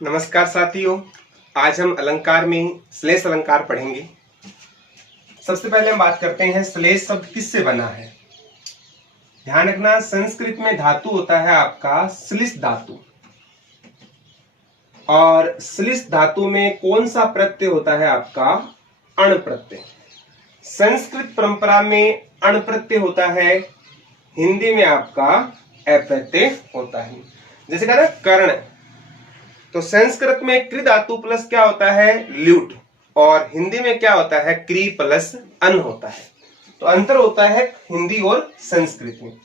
नमस्कार साथियों, आज हम अलंकार में श्लेष अलंकार पढ़ेंगे। सबसे पहले हम बात करते हैं श्लेष शब्द किससे बना है। ध्यान रखना, संस्कृत में धातु होता है आपका श्लिष धातु, और श्लिष धातु में कौन सा प्रत्यय होता है आपका अण प्रत्यय। संस्कृत परंपरा में अण प्रत्यय होता है, हिंदी में आपका अ प्रत्यय होता है। जैसे कहा कर्ण, तो संस्कृत में कृ धातु प्लस क्या होता है ल्यूट, और हिंदी में क्या होता है क्री प्लस अन होता है। तो अंतर होता है हिंदी और संस्कृत में।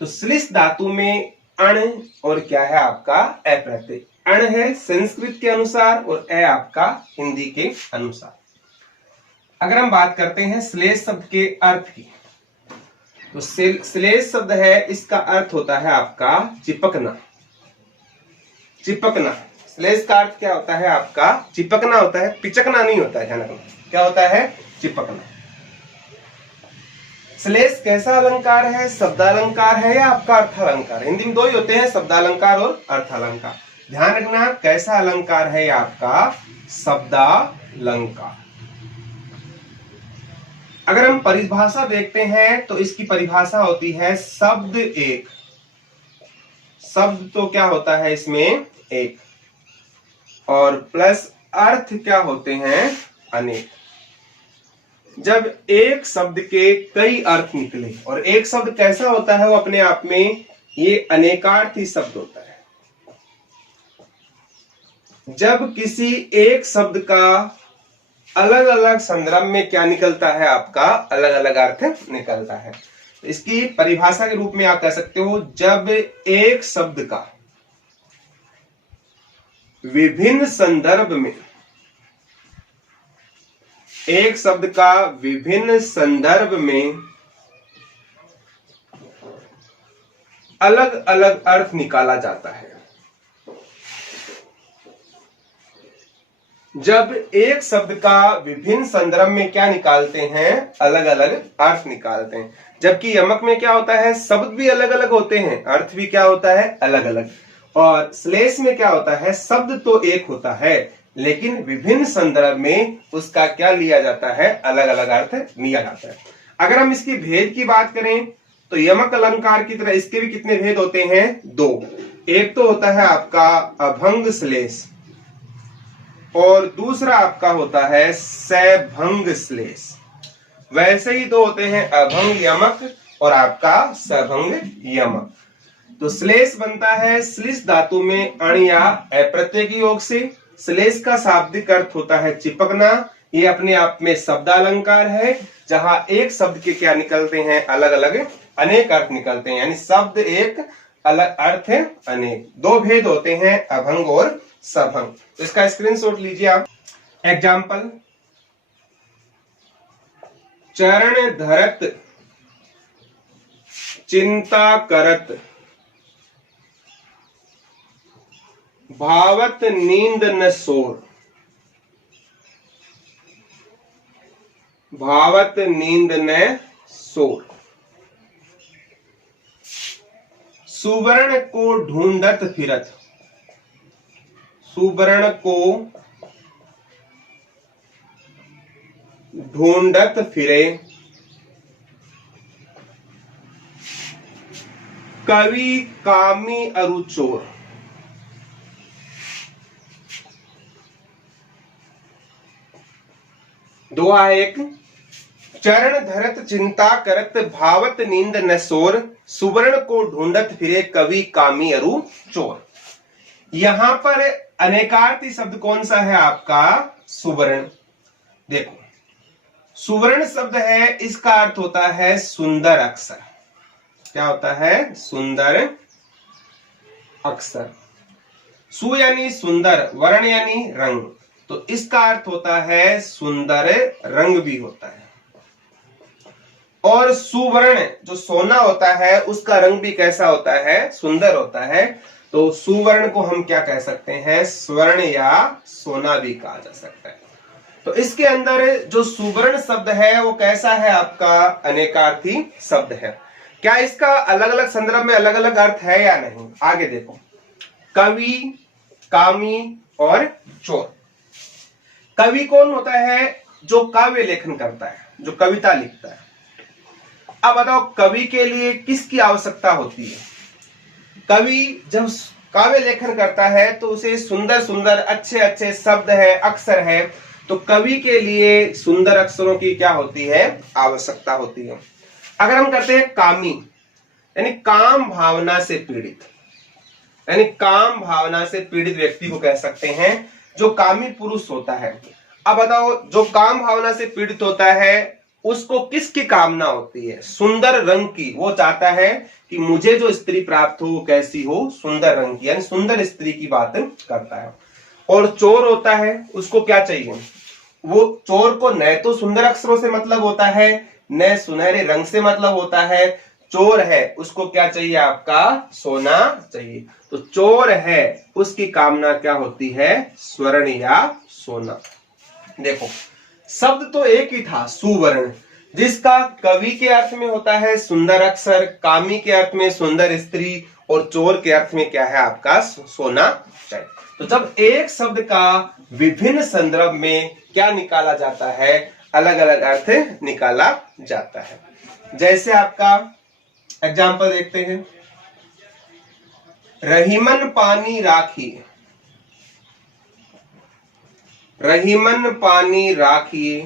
तो श्लिष धातु में अण और क्या है आपका अ प्रत्यय। अण है संस्कृत के अनुसार और अ आपका हिंदी के अनुसार। अगर हम बात करते हैं श्लेष शब्द के अर्थ की, तो श्लेष शब्द है, इसका अर्थ होता है आपका चिपकना। चिपकना, श्लेष का अर्थ क्या होता है आपका चिपकना होता है, पिचकना नहीं होता है। ध्यान रखना, क्या होता है चिपकना। श्लेष कैसा अलंकार है, शब्दालंकार है या आपका अर्थालंकार। हिंदी में दो ही होते हैं, शब्दालंकार और अर्थालंकार। ध्यान रखना, कैसा अलंकार है आपका शब्दालंकार। अगर हम परिभाषा देखते हैं तो इसकी परिभाषा होती है शब्द एक। शब्द तो क्या होता है इसमें एक, और प्लस अर्थ क्या होते हैं अनेक। जब एक शब्द के कई अर्थ निकले, और एक शब्द कैसा होता है वो अपने आप में ये अनेकार्थी शब्द होता है। जब किसी एक शब्द का अलग अलग संदर्भ में क्या निकलता है आपका अलग अलग अर्थ निकलता है। इसकी परिभाषा के रूप में आप कह सकते हो, जब एक शब्द का विभिन्न संदर्भ में, एक शब्द का विभिन्न संदर्भ में अलग अलग अर्थ निकाला जाता है। जब एक शब्द का विभिन्न संदर्भ में क्या निकालते हैं अलग अलग अर्थ निकालते हैं। जबकि यमक में क्या होता है शब्द भी अलग अलग होते हैं, अर्थ भी क्या होता है अलग अलग। और श्लेष में क्या होता है शब्द तो एक होता है, लेकिन विभिन्न संदर्भ में उसका क्या लिया जाता है अलग अलग अर्थ लिया जाता है। अगर हम इसकी भेद की बात करें तो यमक अलंकार की तरह इसके भी कितने भेद होते हैं दो। एक तो होता है आपका अभंग श्लेष, और दूसरा आपका होता है सभंग श्लेष। वैसे ही दो होते हैं अभंग यमक और आपका सभंग यमक। तो श्लेष बनता है श्लिष धातु में अण या अ प्रत्यय के योग से। श्लेष का शाब्दिक अर्थ होता है चिपकना। ये अपने आप में शब्दालंकार है, जहां एक शब्द के क्या निकलते हैं अलग अलग अनेक अर्थ निकलते हैं, यानी शब्द एक अलग अर्थ है अनेक। दो भेद होते हैं अभंग और सभंग। तो इसका स्क्रीनशॉट लीजिए आप। एग्जाम्पल, चरण धरत चिंता करत, भावत नींद न सोर। भावत नींद न सोर। सुवर्ण को ढूंढत फिरत। सुवर्ण को ढूंढत फिरे, कवि कामी अरु चोर। दो आए, एक चरण धरत चिंता करत, भावत नींद न सोर, सुवर्ण को ढूंढत फिरे, कवि कामी अरु चोर। यहां पर अनेकार्थी शब्द कौन सा है आपका सुवर्ण। देखो, सुवर्ण शब्द है, इसका अर्थ होता है सुंदर अक्षर। क्या होता है सुंदर अक्षर। सु यानी सुंदर, वर्ण यानी रंग, तो इसका अर्थ होता है सुंदर रंग भी होता है। और सुवर्ण जो सोना होता है उसका रंग भी कैसा होता है सुंदर होता है। तो सुवर्ण को हम क्या कह सकते हैं स्वर्ण या सोना भी कहा जा सकता है। तो इसके अंदर जो सुवर्ण शब्द है वो कैसा है आपका अनेकार्थी शब्द है। क्या इसका अलग अलग संदर्भ में अलग अलग अर्थ है या नहीं, आगे देखो। कवि कामी और चोर। कवि कौन होता है? जो काव्य लेखन करता है, जो कविता लिखता है। अब बताओ कवि के लिए किसकी आवश्यकता होती है? कवि जब काव्य लेखन करता है तो उसे सुंदर सुंदर अच्छे अच्छे शब्द है, अक्षर है, तो कवि के लिए सुंदर अक्षरों की क्या होती है? आवश्यकता होती है। अगर हम करते हैं कामी, यानी काम भावना से पीड़ित, यानी काम भावना से पीड़ित व्यक्ति को कह सकते हैं जो कामी पुरुष होता है। अब बताओ जो काम भावना से पीड़ित होता है उसको किसकी कामना होती है? सुंदर रंग की। वो चाहता है कि मुझे जो स्त्री प्राप्त हो वो कैसी हो? सुंदर रंग की, यानी सुंदर स्त्री की बात करता है। और चोर होता है, उसको क्या चाहिए? वो चोर को न तो सुंदर अक्षरों से मतलब होता है, न सुनहरे रंग से मतलब होता है। चोर है, उसको क्या चाहिए? आपका सोना चाहिए। तो चोर है, उसकी कामना क्या होती है? स्वर्ण या सोना। देखो शब्द तो एक ही था, सुवर्ण, जिसका कवि के अर्थ में होता है सुंदर अक्षर, कामी के अर्थ में सुंदर स्त्री, और चोर के अर्थ में क्या है? आपका सोना चाहिए। तो जब एक शब्द का विभिन्न संदर्भ में क्या निकाला जाता है? अलग अलग अर्थ निकाला जाता है। जैसे आपका एग्जाम्पल देखते हैं, रहीमन पानी राखी, रहीमन पानी राखिए,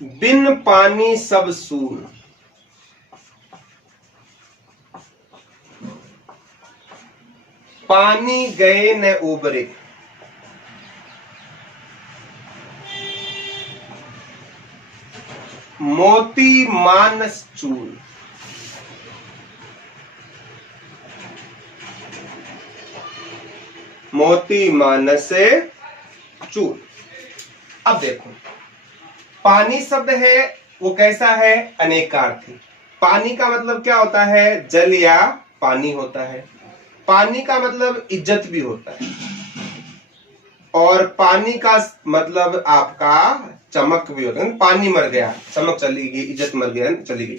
बिन पानी सब सून, पानी गए न उबरे, मोती मानस चूल। मोती मानस चूल। अब देखो पानी शब्द है वो कैसा है? अनेकार्थी। पानी का मतलब क्या होता है? जल या पानी होता है। पानी का मतलब इज्जत भी होता है, और पानी का मतलब आपका चमक भी होता है। पानी मर गया, चमक चली गई, इज्जत मर गया, चली गई।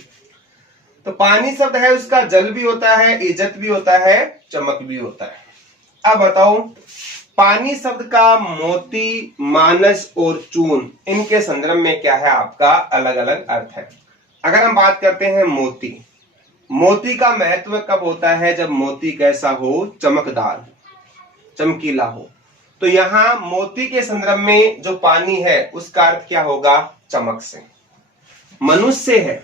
तो पानी शब्द है उसका जल भी होता है, इज्जत भी होता है, चमक भी होता है। अब बताओ पानी शब्द का मोती, मानस और चून, इनके संदर्भ में क्या है? आपका अलग अलग अर्थ है। अगर हम बात करते हैं मोती, मोती का महत्व कब होता है? जब मोती कैसा हो? चमकदार, चमकीला हो। तो यहाँ मोती के संदर्भ में जो पानी है उसका अर्थ क्या होगा? चमक से। मनुष्य है,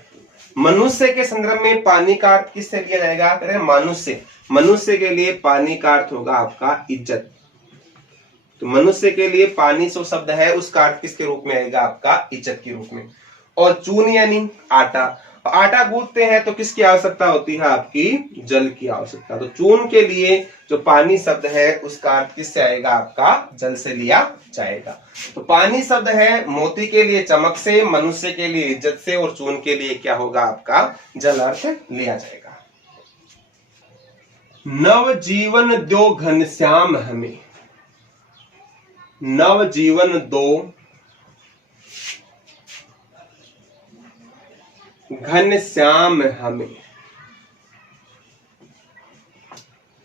मनुष्य के संदर्भ में पानी का अर्थ किससे लिया जाएगा? करें मनुष्य। मनुष्य के लिए पानी का अर्थ होगा आपका इज्जत। तो मनुष्य के लिए पानी जो शब्द है उसका अर्थ किसके रूप में आएगा? आपका इज्जत के रूप में। और चून यानी आटा, आटा गूंथते हैं तो किसकी आवश्यकता होती है? आपकी जल की आवश्यकता। तो चून के लिए जो पानी शब्द है उसका अर्थ किससे आएगा? आपका जल से लिया जाएगा। तो पानी शब्द है मोती के लिए चमक से, मनुष्य के लिए इज्जत से, और चून के लिए क्या होगा? आपका जल अर्थ लिया जाएगा। नव जीवन दो घनश्याम हमें, नव जीवन दो घनश्याम हमें।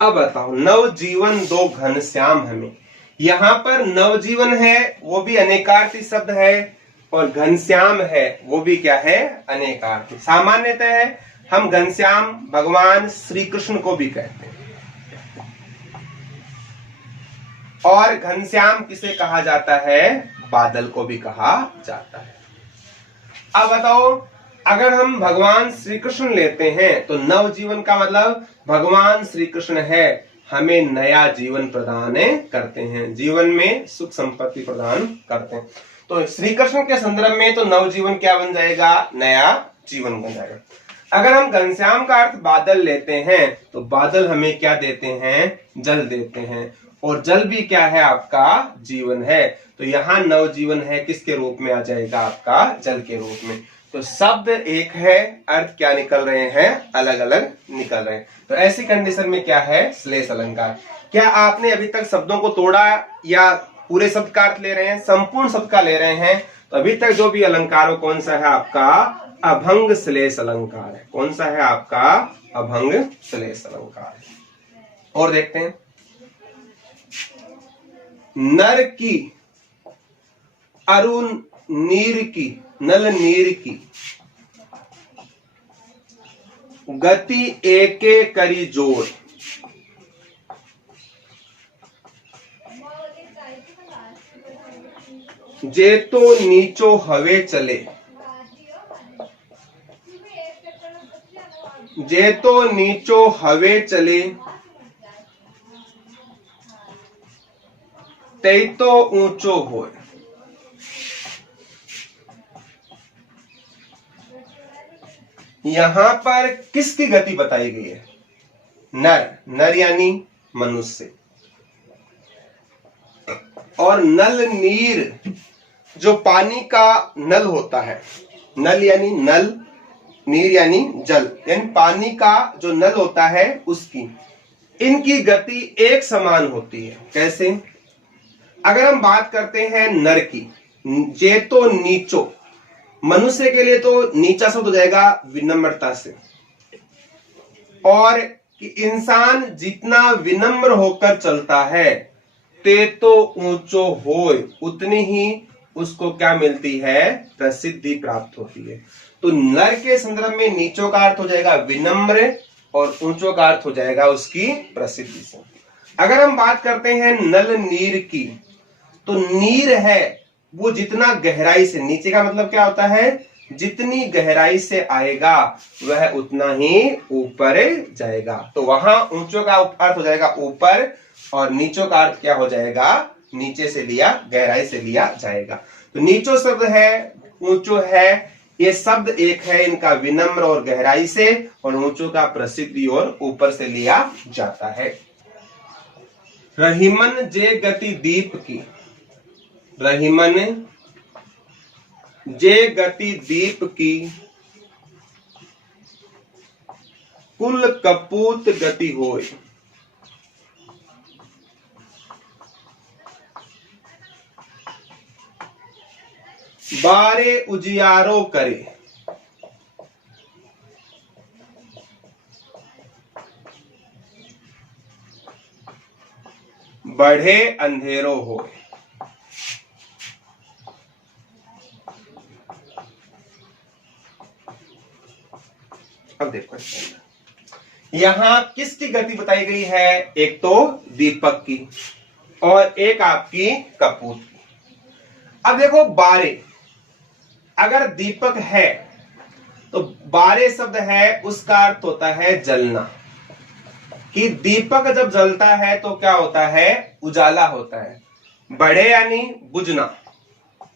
अब बताओ नवजीवन दो घनश्याम हमें, यहां पर नवजीवन है वो भी अनेकार्थी शब्द है, और घनश्याम है वो भी क्या है? अनेकार्थी। सामान्यतः हम घनश्याम भगवान श्री कृष्ण को भी कहते हैं। और घनश्याम किसे कहा जाता है? बादल को भी कहा जाता है। अब बताओ अगर हम भगवान श्री कृष्ण लेते हैं तो नवजीवन का मतलब भगवान श्री कृष्ण है हमें नया जीवन प्रदान करते हैं, जीवन में सुख संपत्ति प्रदान करते हैं। तो श्री कृष्ण के संदर्भ में तो नवजीवन क्या बन जाएगा? नया जीवन बन जाएगा। अगर हम घनश्याम का अर्थ बादल लेते हैं तो बादल हमें क्या देते हैं? जल देते हैं, और जल भी क्या है? आपका जीवन है। तो यहाँ नवजीवन है किसके रूप में आ जाएगा? आपका जल के रूप में। तो शब्द एक है, अर्थ क्या निकल रहे हैं? अलग अलग निकल रहे हैं। तो ऐसी कंडीशन में क्या है? श्लेष अलंकार। क्या आपने अभी तक शब्दों को तोड़ा या पूरे शब्द का अर्थ ले रहे हैं? संपूर्ण शब्द का ले रहे हैं। तो अभी तक जो भी अलंकार हो कौन सा है? आपका अभंग श्लेष अलंकार है। कौन सा है? आपका अभंग श्लेष अलंकार है। और देखते हैं नर की अरुण नीर की, नल नीर की गति एके करी जोड़। जे तो नीचो हवे चले, जे तो नीचो हवे चले ते तो ऊंचो होए। यहां पर किसकी गति बताई गई है? नर, नर यानी मनुष्य, और नल नीर जो पानी का नल होता है, नल यानी नल, नीर यानी जल, यानी पानी का जो नल होता है उसकी, इनकी गति एक समान होती है। कैसे? अगर हम बात करते हैं नर की, जे तो नीचो, मनुष्य के लिए तो नीचा शब्द हो जाएगा विनम्रता से, और कि इंसान जितना विनम्र होकर चलता है ते तो ऊंचो होय, उतनी ही उसको क्या मिलती है? प्रसिद्धि प्राप्त होती है। तो नर के संदर्भ में नीचो का अर्थ हो जाएगा विनम्र और ऊंचो का अर्थ हो जाएगा उसकी प्रसिद्धि से। अगर हम बात करते हैं नल नीर की, तो नीर है वो जितना गहराई से, नीचे का मतलब क्या होता है? जितनी गहराई से आएगा वह उतना ही ऊपर जाएगा। तो वहां ऊंचो का अर्थ हो जाएगा ऊपर, और नीचो का अर्थ क्या हो जाएगा? नीचे से लिया, गहराई से लिया जाएगा। तो नीचो शब्द है, ऊंचो है, ये शब्द एक है, इनका विनम्र और गहराई से, और ऊंचो का प्रसिद्धि और ऊपर से लिया जाता है। रहीमन जे गति दीप की, रहीमन जे गति दीप की कुल कपूत गति होय। बारे उजियारो करे, बढ़े अंधेरो होय। अब देखो यहां किसकी गति बताई गई है? एक तो दीपक की और एक आपकी कपूत की। अब देखो बारे, अगर दीपक है तो बारे शब्द है, उसका अर्थ होता है जलना, कि दीपक जब जलता है तो क्या होता है? उजाला होता है। बढ़े यानी बुझना,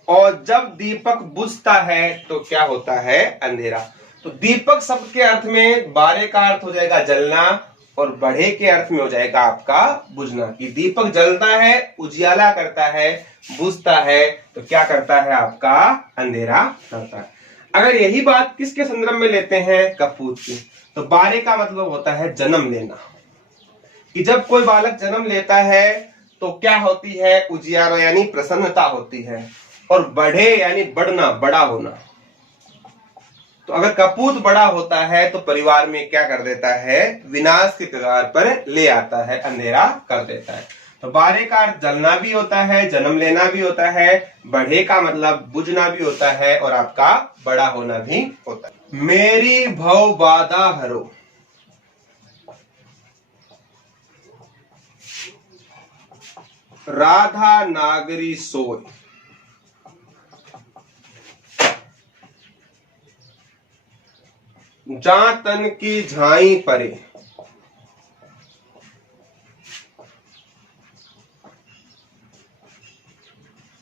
और जब दीपक बुझता है तो क्या होता है? अंधेरा। तो दीपक शब्द के अर्थ में बारे का अर्थ हो जाएगा जलना, और बढ़े के अर्थ में हो जाएगा आपका बुझना, कि दीपक जलता है, उजियाला करता है, बुझता है, तो क्या करता है? आपका अंधेरा करता है। अगर यही बात किसके संदर्भ में लेते हैं? कपूत की, तो बारे का मतलब होता है जन्म लेना, कि जब कोई बालक जन्म लेता है तो क्या होती है? उजियारा यानी प्रसन्नता होती है, और बढ़े यानी बढ़ना, बड़ा होना। तो अगर कपूत बड़ा होता है तो परिवार में क्या कर देता है? विनाश के कगार पर ले आता है, अंधेरा कर देता है। तो बारे का अर्थ जलना भी होता है, जन्म लेना भी होता है, बढ़े का मतलब बुझना भी होता है, और आपका बड़ा होना भी होता है। मेरी भव बाधा हरो, राधा नागरी सोय। जा तन की झाई परे,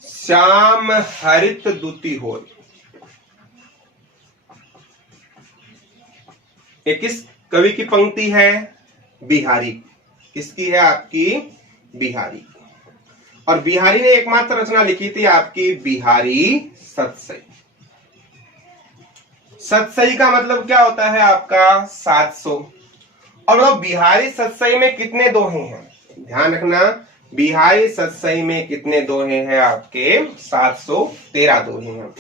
श्याम हरित दुति होय। ये किस कवि की पंक्ति है? बिहारी। किसकी है? आपकी बिहारी। और बिहारी ने एकमात्र रचना लिखी थी आपकी बिहारी सतसई। सतसई का मतलब क्या होता है? आपका 700। और वो बिहारी सतसई में कितने दोहे हैं? ध्यान रखना, बिहारी सतसई में कितने दोहे हैं? आपके 713 दोहे हैं।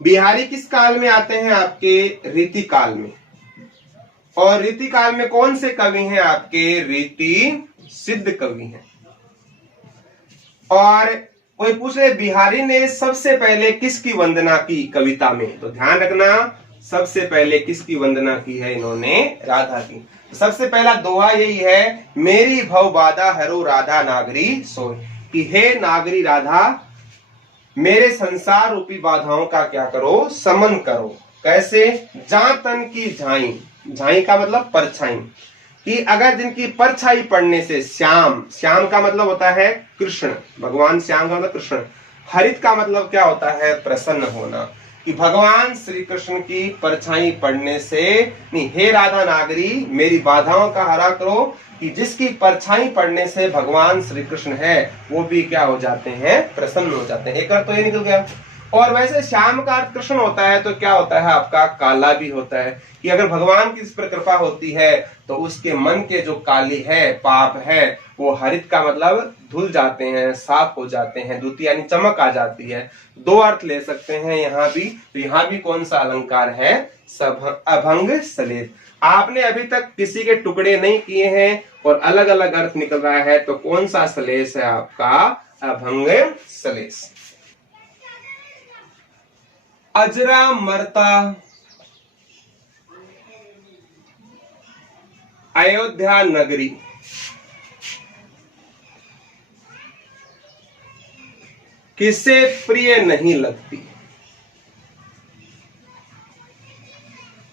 बिहारी किस काल में आते हैं? आपके रीति काल में। और रीति काल में कौन से कवि हैं? आपके रीति सिद्ध कवि हैं। और कोई पूछे बिहारी ने सबसे पहले किसकी वंदना की कविता में, तो ध्यान रखना सबसे पहले किसकी वंदना की है इन्होंने, राधा की। सबसे पहला दोहा यही है, मेरी भव बाधा हरो राधा नागरी सोय, कि हे नागरी राधा मेरे संसार रूपी बाधाओं का क्या करो, समन करो। कैसे, जा तन की झाई, झाई का मतलब परछाई, कि अगर जिनकी परछाई पड़ने से श्याम, श्याम का मतलब होता है कृष्ण, भगवान श्याम का मतलब कृष्ण, हरित का मतलब क्या होता है, प्रसन्न होना, कि भगवान श्री कृष्ण की परछाई पड़ने से, नहीं, हे राधा नागरी मेरी बाधाओं का हरा करो, कि जिसकी परछाई पड़ने से भगवान श्री कृष्ण है वो भी क्या हो जाते हैं, प्रसन्न हो जाते हैं। एक अर्थ तो ये निकल गया। और वैसे श्याम का अर्थ कृष्ण होता है तो क्या होता है आपका, काला भी होता है, कि अगर भगवान की इस पर कृपा होती है तो उसके मन के जो काली है, पाप है, वो हरित का मतलब धुल जाते हैं, साफ हो जाते हैं, द्वितीय यानी चमक आ जाती है। दो अर्थ ले सकते हैं यहाँ भी। तो यहाँ भी कौन सा अलंकार है, अभंग सलेस। आपने अभी तक किसी के टुकड़े नहीं किए हैं और अलग अलग अर्थ निकल रहा है, तो कौन सा सलेस है आपका, अभंग सलेस। अजरा मरता अयोध्या नगरी, किसे प्रिय नहीं लगती।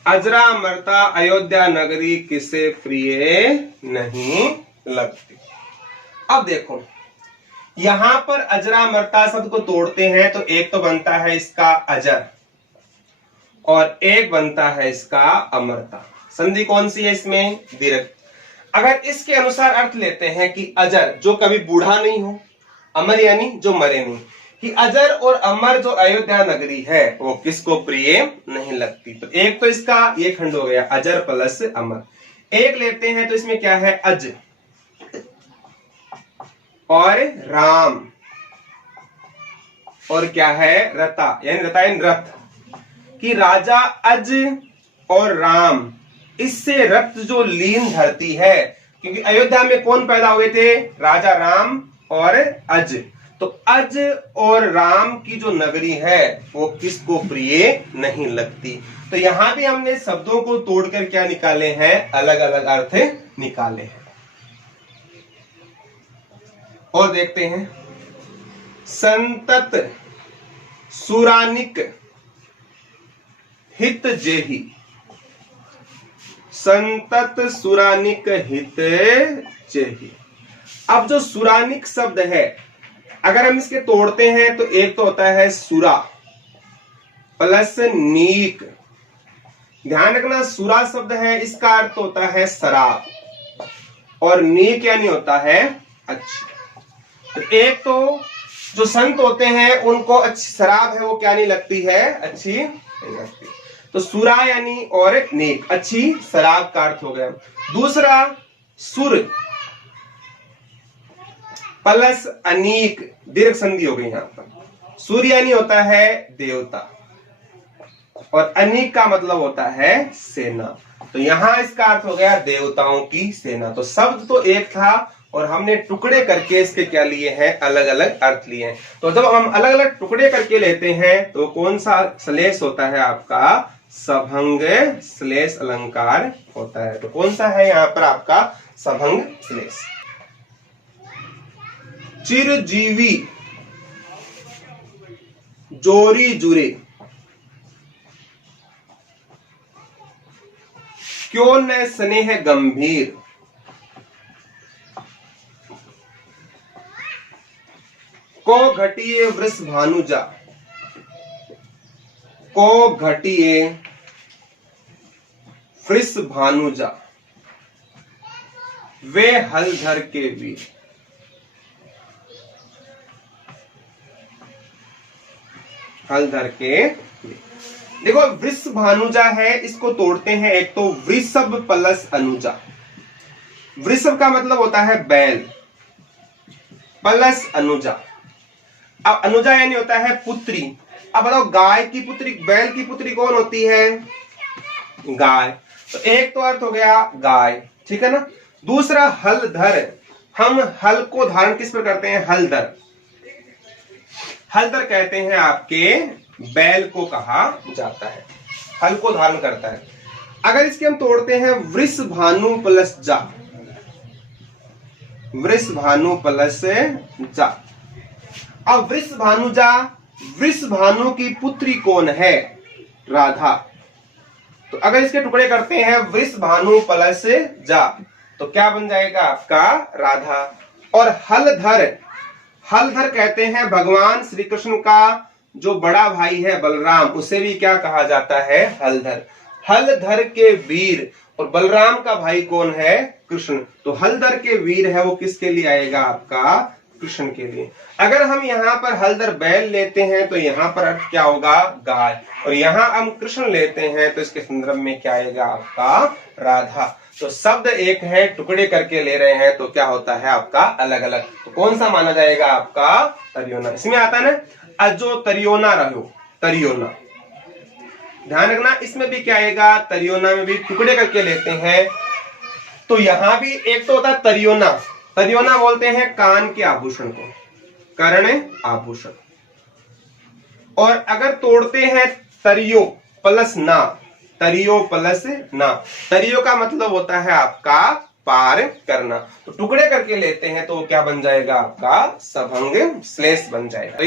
अजरा मरता अयोध्या नगरी किसे प्रिय नहीं लगती। अब देखो यहां पर अजरा मरता शब्द को तोड़ते हैं तो एक तो बनता है इसका अजर और एक बनता है इसका अमरता। संधि कौन सी है इसमें, दीर्घ। अगर इसके अनुसार अर्थ लेते हैं कि अजर जो कभी बूढ़ा नहीं हो, अमर यानी जो मरे नहीं, कि अजर और अमर जो अयोध्या नगरी है वो किसको प्रिय नहीं लगती। तो एक तो इसका ये खंड हो गया, अजर प्लस अमर। एक लेते हैं तो इसमें क्या है, अज और राम और क्या है, रता, यानी रता यानी रथ, कि राजा अज और राम, इससे रथ जो लीन धरती है, क्योंकि अयोध्या में कौन पैदा हुए थे, राजा राम और अज, तो अज और राम की जो नगरी है वो किसको प्रिय नहीं लगती। तो यहां भी हमने शब्दों को तोड़कर क्या निकाले हैं, अलग अलग अर्थ निकाले हैं। और देखते हैं, संतत सुरानिक हित जेहि, संतत सुरानिक हित जेहि। अब जो सुरानिक शब्द है अगर हम इसके तोड़ते हैं तो एक तो होता है सुरा प्लस नीक। ध्यान रखना सुरा शब्द है इसका अर्थ होता है शराब और नीक यानी होता है अच्छी। तो एक तो जो संत होते हैं उनको अच्छी शराब है वो क्या नहीं लगती है, अच्छी नहीं लगती। तो सुरा यानी और नेक, अच्छी शराब का अर्थ हो गया। दूसरा सुर प्लस अनीक, दीर्घ संधि हो गई यहां पर। सूर्य यानी होता है देवता और अनीक का मतलब होता है सेना। तो यहां इसका अर्थ हो गया देवताओं की सेना। तो शब्द तो एक था और हमने टुकड़े करके इसके क्या लिए हैं, अलग अलग अर्थ लिए हैं। तो जब हम अलग अलग टुकड़े करके लेते हैं तो कौन सा श्लेष होता है आपका, सभंग श्लेष अलंकार होता है। तो कौन सा है यहां पर आपका सभंग श्लेष। चिरजीवी जोरी जुरे, क्यों न स्नेह गंभीर, को घटिए वृष भानुजा, को घटिए वृष भानुजा, वे हलधर के वीर। हलधर के, देखो वृष भानुजा है इसको तोड़ते हैं, एक तो वृषभ प्लस अनुजा। वृषभ का मतलब होता है बैल प्लस अनुजा। अब अनुजा यानी होता है पुत्री। अब बताओ गाय की पुत्री, बैल की पुत्री कौन होती है, गाय। तो एक तो अर्थ हो गया गाय, ठीक है ना। दूसरा हलधर, हम हल को धारण किस पर करते हैं, हलधर। हलधर कहते हैं आपके बैल को कहा जाता है, हल को धारण करता है। अगर इसके हम तोड़ते हैं वृषभानु प्लस जा, वृषभानु प्लस जा। अब वृषभानु जा, वृषभानु की पुत्री कौन है? राधा। तो अगर इसके टुकड़े करते हैं वृषभानु प्लस जा तो क्या बन जाएगा आपका? राधा। और हलधर, हलधर कहते हैं भगवान श्री कृष्ण का जो बड़ा भाई है बलराम, उसे भी क्या कहा जाता है? हलधर। हलधर के वीर, और बलराम का भाई कौन है? कृष्ण। तो हलधर के वीर है वो किसके लिए आएगा? आपका कृष्ण के लिए। अगर हम यहाँ पर हलधर बैल लेते हैं तो यहाँ पर अर्थ क्या होगा? गाय। और यहाँ हम कृष्ण लेते हैं तो इसके संदर्भ में क्या आएगा? आपका राधा। तो शब्द एक है, टुकड़े करके ले रहे हैं तो क्या होता है आपका? अलग अलग। तो कौन सा माना जाएगा आपका? तरियोना। इसमें आता है ना अजो तरियोना रहो, तरियोना। ध्यान रखना इसमें भी क्या आएगा? तरियोना में भी टुकड़े करके लेते हैं। तो यहां भी एक तो होता है तरियोना, तरियोना बोलते हैं कान के आभूषण को, कर्ण आभूषण। और अगर तोड़ते हैं तरियो प्लस ना, तरियो प्लस ना, तरियो का मतलब होता है आपका पार करना। तो टुकड़े करके लेते हैं तो क्या बन जाएगा? आपका सभंग श्लेष बन जाएगा।